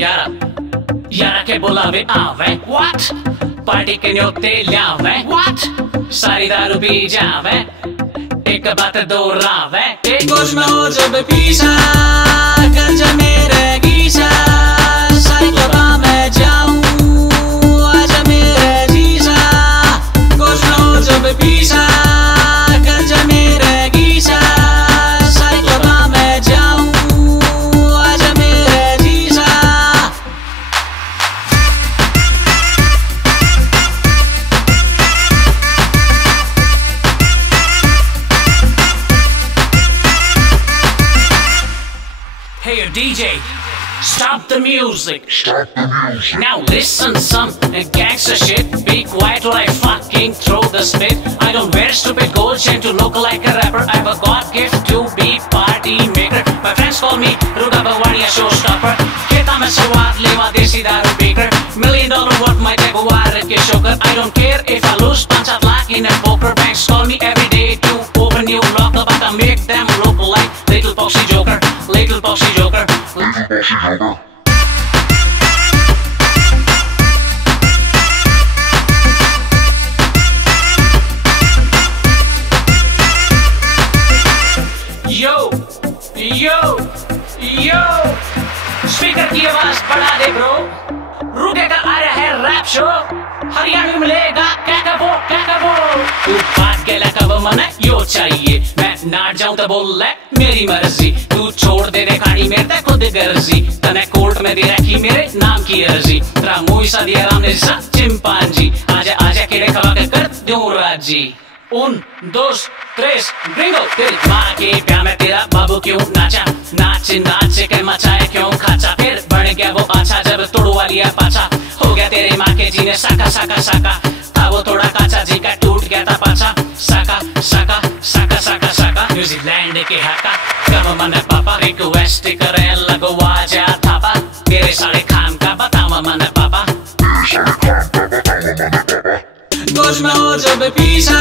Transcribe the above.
यारा के बुलावे आवे what पार्टी के न्योते ल्यावे what सारी दारू पी जावे एक बात दोहरावे एक कुछ में हो जब पीछा गंजा मेरे गीसा सारी क्लबा में जाऊं आजा मेरे जीसा कुछ में हो जब पीछा गंजा मेरे गीसा सारी क्लबा में जाऊं आजा मेरे जीसा Hey DJ, stop the music. Stop the music. Now listen some gangster shit. Be quiet or I fucking throw the spit. I don't wear stupid gold chain to look like a rapper. I have a god gift to be party maker. My friends call me Ruda Bhavania showstopper. Keta mein swaad lewa desi daru baker. $1 million worth my tag war ke shocker. I don't care if I lose punch out like in a poker. Banks call me every day to open new lock up. I can make them look like little foxy joker. Little foxy joker. Little bossy joker. Yo speaker की आवाज बढ़ा दे bro रुकेगा आ रहा है rap show Haryana में मिलेगा क्या कबो तू बात के लगा वो मने यो चाहिए मैं नाट जाऊं तो बोल ले मेरी मर्जी तू छोड़ दे खाड़ी मेरे ते खुद गर्जी तने कोर्ट में दे रखी मेरे नाम की अर्जी तेरा मुंह सा दिया राम ने सा चिंपांजी आजा केड़े खवा के कर दूं राजी 1, 2, 3 ब्रिंगो तेरी माँ के प्यार में तेरा बाबू क्यों नाचा नाच के मचाए क्यों खाचा फिर बढ़ गया वो अच्छा जब तोड़वा लिया पाछा हो गया तेरे माँ के जी ने साका था वो थोड़ा काचा जी का टूट गया था पाछा साका न्यूजीलैंड के हाका कब मन पापा रिक्वेस्ट करे लगो आजा थापा तेरे सारे खान का बतावा मन पापा कुछ में हो जब पीछा